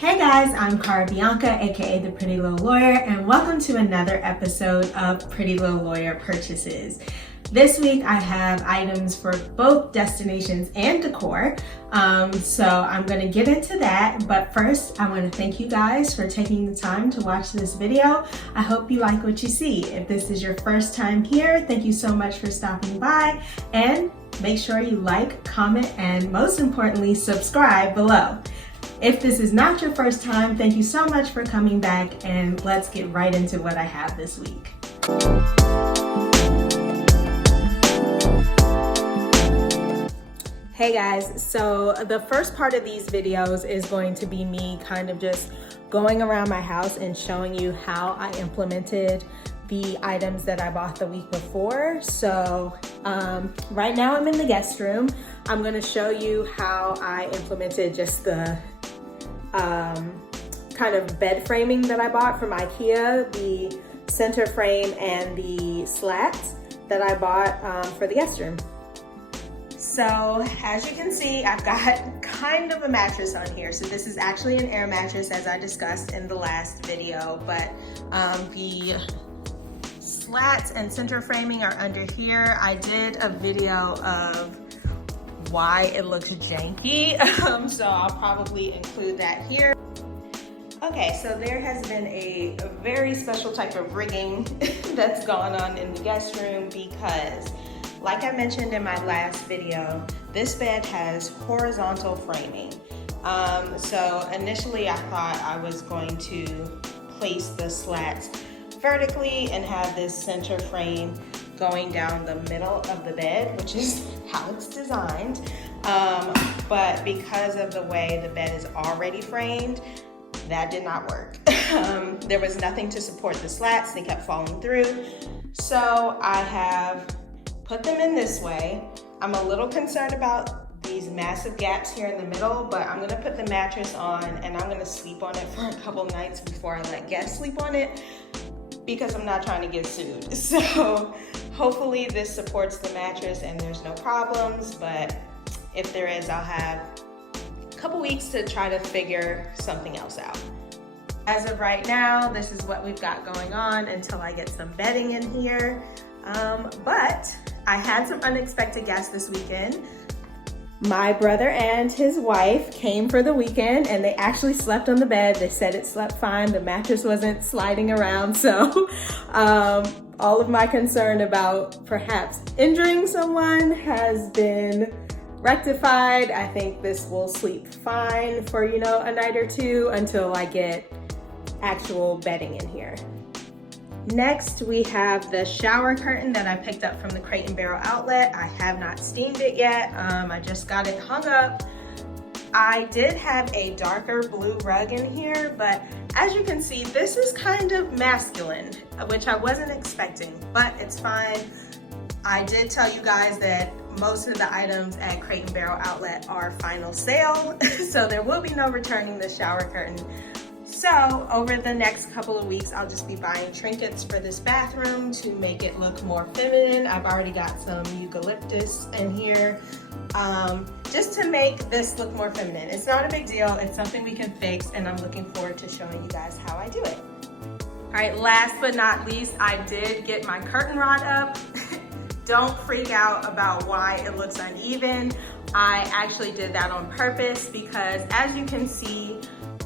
Hey guys, I'm Cara Bianca, aka the Pretty Little Lawyer, and welcome to another episode of Pretty Little Lawyer Purchases. This week I have items for both destinations and decor, so I'm going to get into that, but first I want to thank you guys for taking the time to watch this video. I hope you like what you see. If this is your first time here, thank you so much for stopping by, and make sure you like, comment, and most importantly, subscribe below. If this is not your first time, thank you so much for coming back, and let's get right into what I have this week. Hey guys, so the first part of these videos is going to be me kind of just going around my house and showing you how I implemented the items that I bought the week before. So right now I'm in the guest room. I'm going to show you how I implemented just the kind of bed framing that I bought from IKEA, the center frame and the slats that I bought for the guest room. So as you can see, I've got kind of a mattress on here. So this is actually an air mattress, as I discussed in the last video, but the slats and center framing are under here. I did a video of why it looks janky, so I'll probably include that here. Okay, so there has been a very special type of rigging that's gone on in the guest room because, like I mentioned in my last video, this bed has horizontal framing. So initially I thought I was going to place the slats vertically and have this center frame going down the middle of the bed, which is how it's designed. But because of the way the bed is already framed, that did not work. There was nothing to support the slats, they kept falling through. So I have put them in this way. I'm a little concerned about these massive gaps here in the middle, but I'm gonna put the mattress on and I'm gonna sleep on it for a couple nights before I let guests sleep on it, because I'm not trying to get sued. So hopefully this supports the mattress and there's no problems, but if there is, I'll have a couple weeks to try to figure something else out. As of right now, this is what we've got going on until I get some bedding in here. But I had some unexpected guests this weekend. My brother and his wife came for the weekend and they actually slept on the bed. They said it slept fine. The mattress wasn't sliding around. So all of my concern about perhaps injuring someone has been rectified. I think this will sleep fine for, a night or two until I get actual bedding in here. Next, we have the shower curtain that I picked up from the Crate and Barrel outlet. I have not steamed it yet. I just got it hung up. I did have a darker blue rug in here, but as you can see, this is kind of masculine, which I wasn't expecting, but it's fine. I did tell you guys that most of the items at Crate and Barrel outlet are final sale, so there will be no returning the shower curtain. So over the next couple of weeks, I'll just be buying trinkets for this bathroom to make it look more feminine. I've already got some eucalyptus in here, just to make this look more feminine. It's not a big deal. It's something we can fix, and I'm looking forward to showing you guys how I do it. All right, last but not least, I did get my curtain rod up. Don't freak out about why it looks uneven. I actually did that on purpose because, as you can see,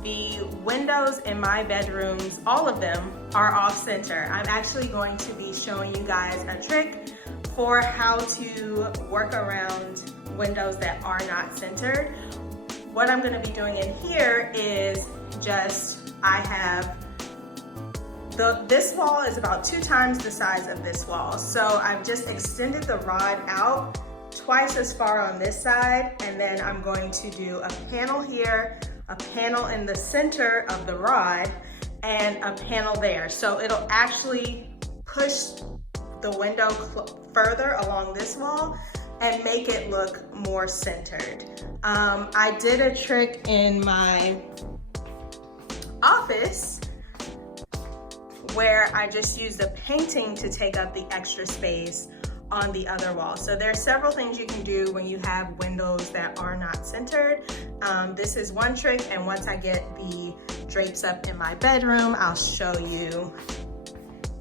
the windows in my bedrooms, all of them, are off center. I'm actually going to be showing you guys a trick for how to work around windows that are not centered. What I'm gonna be doing in here is this wall is about 2 times the size of this wall. So I've just extended the rod out twice as far on this side, and then I'm going to do a panel here, a panel in the center of the rod, and a panel there. So it'll actually push the window further along this wall and make it look more centered. I did a trick in my office where I just used a painting to take up the extra space on the other wall. So there are several things you can do when you have windows that are not centered. This is one trick, and once I get the drapes up in my bedroom, I'll show you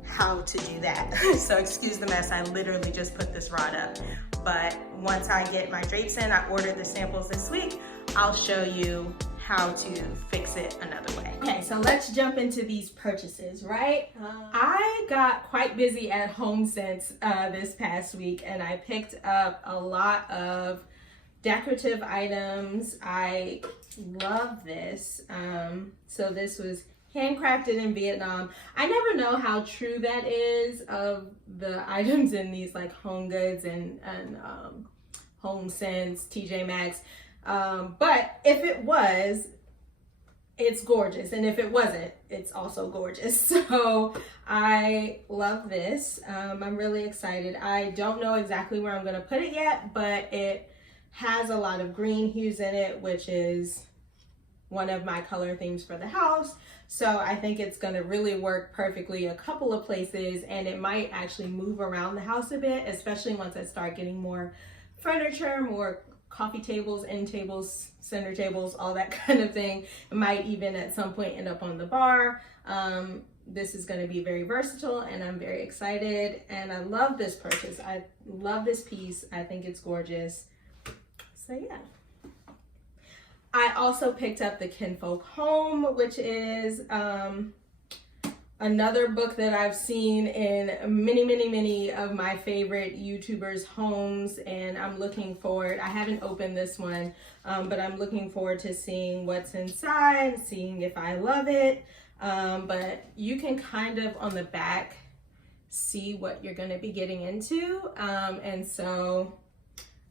how to do that. So excuse the mess, I literally just put this rod up. But once I get my drapes in, I ordered the samples this week, I'll show you how to fix it another way. Okay, so let's jump into these purchases, right? I got quite busy at home since this past week, and I picked up a lot of decorative items. I love this. So this was handcrafted in Vietnam. I never know how true that is of the items in these like Home Goods and Home Sense, TJ Maxx. But if it was, it's gorgeous. And if it wasn't, it's also gorgeous. So I love this. I'm really excited. I don't know exactly where I'm going to put it yet, but it has a lot of green hues in it, which is one of my color themes for the house. So I think it's going to really work perfectly a couple of places, and it might actually move around the house a bit, especially once I start getting more furniture, more coffee tables, end tables, center tables, all that kind of thing. It might even at some point end up on the bar. This is going to be very versatile, and I'm very excited, and I love this purchase. I love this piece. I think it's gorgeous. So yeah. I also picked up The Kinfolk Home, which is another book that I've seen in many of my favorite YouTubers' homes, and I'm looking forward. I haven't opened this one, but I'm looking forward to seeing what's inside, seeing if I love it. But you can kind of on the back see what you're going to be getting into, and so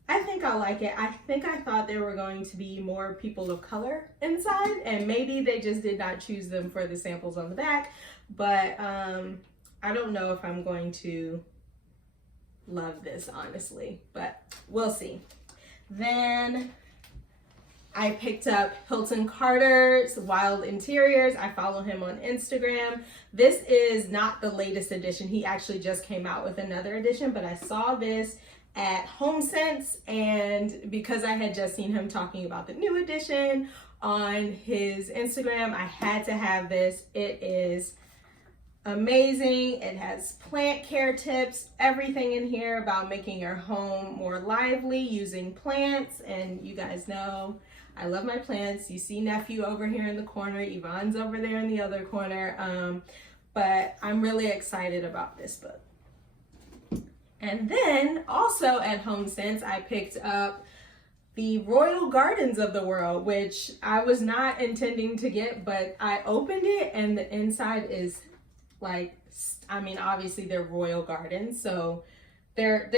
I think I like it. I thought there were going to be more people of color inside, and maybe they just did not choose them for the samples on the back, but I don't know if I'm going to love this, honestly, but we'll see. Then I picked up Hilton Carter's Wild Interiors. I follow him on Instagram. This is not the latest edition. He actually just came out with another edition, but I saw this at Home Sense, and because I had just seen him talking about the new edition on his Instagram, I had to have this. It is amazing. It has plant care tips, everything in here about making your home more lively using plants, and you guys know I love my plants. You see nephew over here in the corner, Yvonne's over there in the other corner, but I'm really excited about this book. And then also at Home Sense, I picked up the Royal Gardens of the World, which I was not intending to get, but I opened it and the inside is like, I mean, obviously they're royal gardens, so they're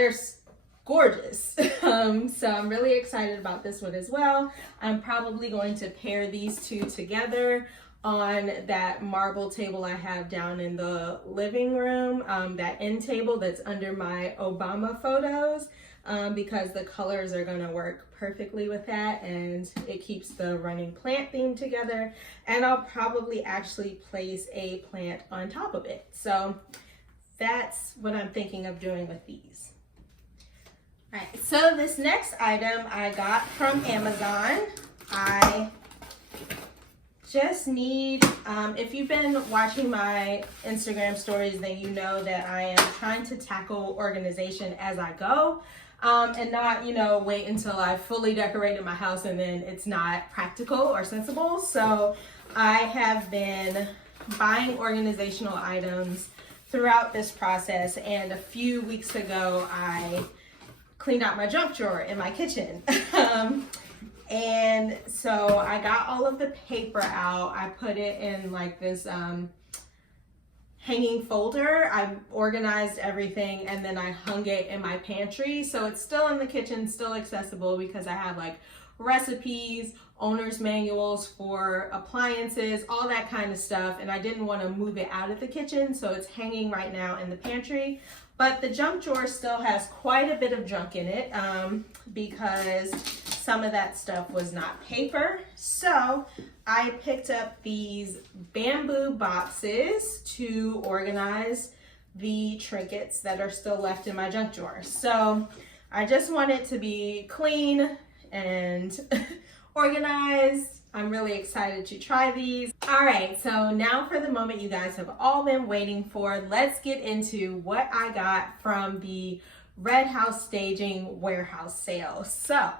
gorgeous. So I'm really excited about this one as well. I'm probably going to pair these two together on that marble table I have down in the living room, that end table that's under my Obama photos, because the colors are gonna work perfectly with that, and it keeps the running plant theme together, and I'll probably actually place a plant on top of it. So that's what I'm thinking of doing with these. All right, so this next item I got from Amazon. I just need, if you've been watching my Instagram stories, then you know that I am trying to tackle organization as I go, and not, wait until I fully decorated my house and then it's not practical or sensible. So I have been buying organizational items throughout this process, and a few weeks ago I cleaned out my junk drawer in my kitchen. And so I got all of the paper out. I put it in like this hanging folder. I organized everything, and then I hung it in my pantry. So it's still in the kitchen, still accessible, because I have like recipes, owner's manuals for appliances, all that kind of stuff. And I didn't want to move it out of the kitchen, so it's hanging right now in the pantry. But the junk drawer still has quite a bit of junk in it, because some of that stuff was not paper. So I picked up these bamboo boxes to organize the trinkets that are still left in my junk drawer. So I just want it to be clean and organized. I'm really excited to try these. All right, so now for the moment you guys have all been waiting for. Let's get into what I got from the Red House Staging warehouse sale. So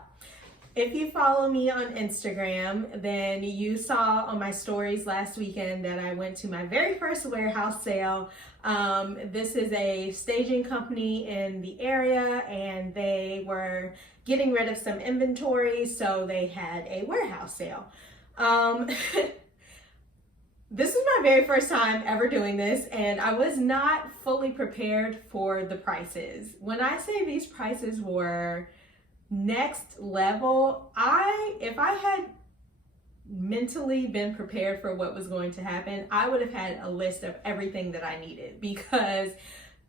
if you follow me on Instagram, then you saw on my stories last weekend that I went to my very first warehouse sale. This is a staging company in the area, and they were getting rid of some inventory, so they had a warehouse sale. This is my very first time ever doing this, and I was not fully prepared for the prices. When I say these prices were next level, if I had mentally been prepared for what was going to happen, I would have had a list of everything that I needed, because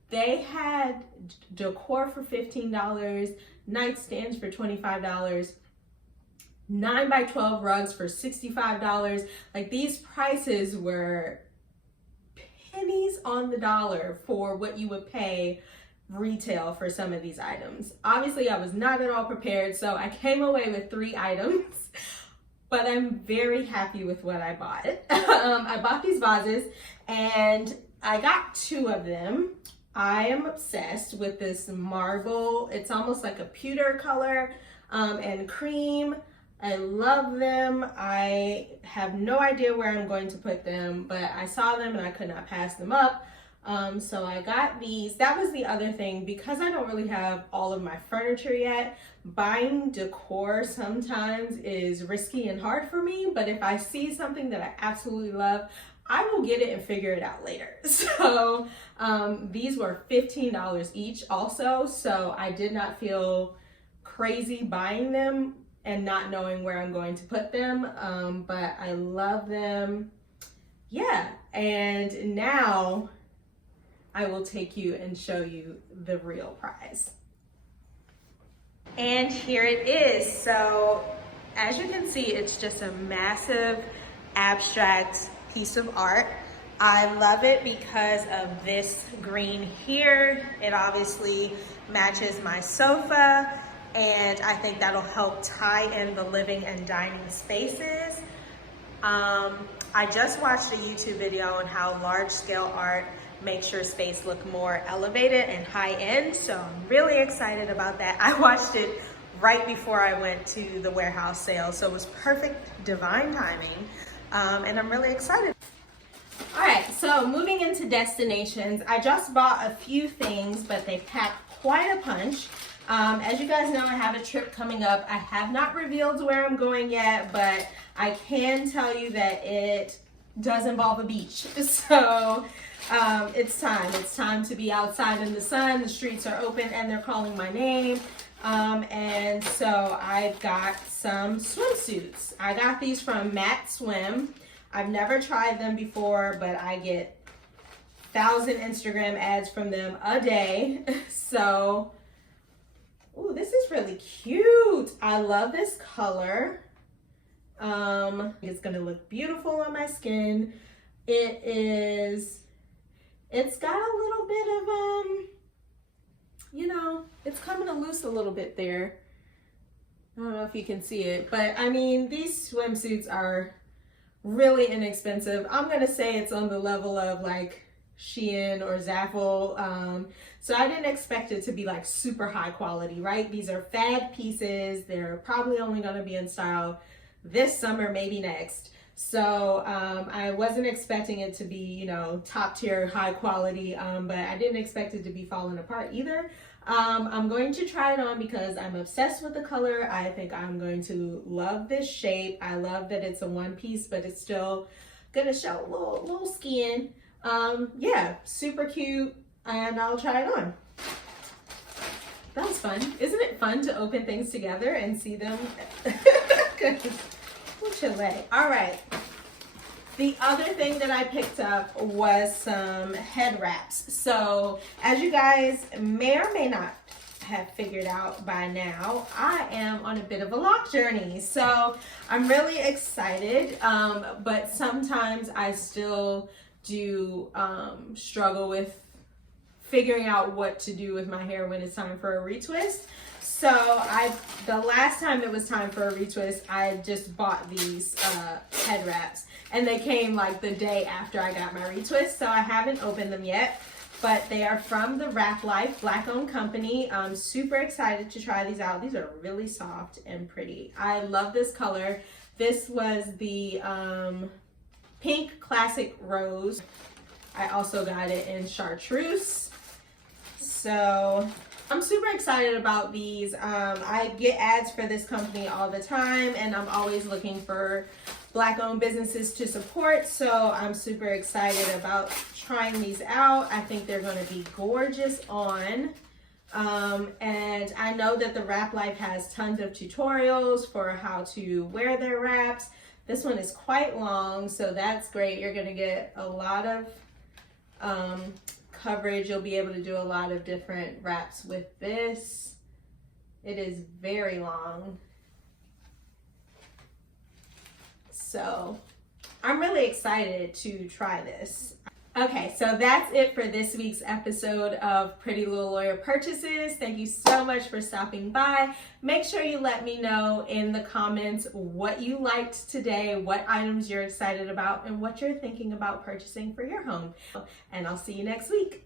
they had decor for $15, nightstands for $25, 9x12 rugs for $65. Like, these prices were pennies on the dollar for what you would pay retail for some of these items. Obviously, I was not at all prepared, so I came away with 3 items, but I'm very happy with what I bought. I bought these vases, and I got 2 of them. I am obsessed with this marble. It's almost like a pewter color and cream. I love them. I have no idea where I'm going to put them, but I saw them and I could not pass them up. So I got these. That was the other thing, because I don't really have all of my furniture yet. Buying decor sometimes is risky and hard for me, but if I see something that I absolutely love, I will get it and figure it out later. So these were $15 each also, so I did not feel crazy buying them and not knowing where I'm going to put them, but I love them. Yeah, and now I will take you and show you the real prize. And here it is. So as you can see, it's just a massive abstract piece of art. I love it because of this green here. It obviously matches my sofa, and I think that'll help tie in the living and dining spaces. I just watched a YouTube video on how large scale art makes your space look more elevated and high end, so I'm really excited about that. I watched it right before I went to the warehouse sale, so it was perfect divine timing, and I'm really excited. All right, so moving into destinations, I just bought a few things, but they packed quite a punch. As you guys know, I have a trip coming up. I have not revealed where I'm going yet, but I can tell you that it does involve a beach. So it's time. It's time to be outside in the sun. The streets are open and they're calling my name. And so I've got some swimsuits. I got these from Matt Swim. I've never tried them before, but I get 1,000 Instagram ads from them a day. So, ooh, this is really cute. I love this color. It's gonna look beautiful on my skin. It's got a little bit of, you know, it's coming loose a little bit there. I don't know if you can see it, but I mean, these swimsuits are really inexpensive. I'm gonna say it's on the level of like Shein or Zaful. So I didn't expect it to be like super high quality, right? These are fad pieces. They're probably only gonna be in style this summer, maybe next. So I wasn't expecting it to be, you know, top tier, high quality, but I didn't expect it to be falling apart either. I'm going to try it on because I'm obsessed with the color. I think I'm going to love this shape. I love that it's a one piece, but it's still gonna show a little skin. Yeah, super cute, and I'll try it on. That was fun. Isn't it fun to open things together and see them? All right. The other thing that I picked up was some head wraps. So as you guys may or may not have figured out by now, I am on a bit of a lock journey. So I'm really excited, but sometimes I still do struggle with figuring out what to do with my hair when it's time for a retwist. So the last time it was time for a retwist, I just bought these head wraps, and they came like the day after I got my retwist, so I haven't opened them yet. But they are from the Wrap Life Black-owned company. I'm super excited to try these out. These are really soft and pretty. I love this color. This was the pink classic rose. I also got it in chartreuse. So I'm super excited about these. I get ads for this company all the time, and I'm always looking for Black-owned businesses to support, so I'm super excited about trying these out. I think they're going to be gorgeous on. And I know that the Wrap Life has tons of tutorials for how to wear their wraps. This one is quite long, so that's great. You're going to get a lot of coverage. You'll be able to do a lot of different wraps with this. It is very long. So I'm really excited to try this. Okay, so that's it for this week's episode of Pretty Little Lawyer Purchases. Thank you so much for stopping by. Make sure you let me know in the comments what you liked today, what items you're excited about, and what you're thinking about purchasing for your home. And I'll see you next week.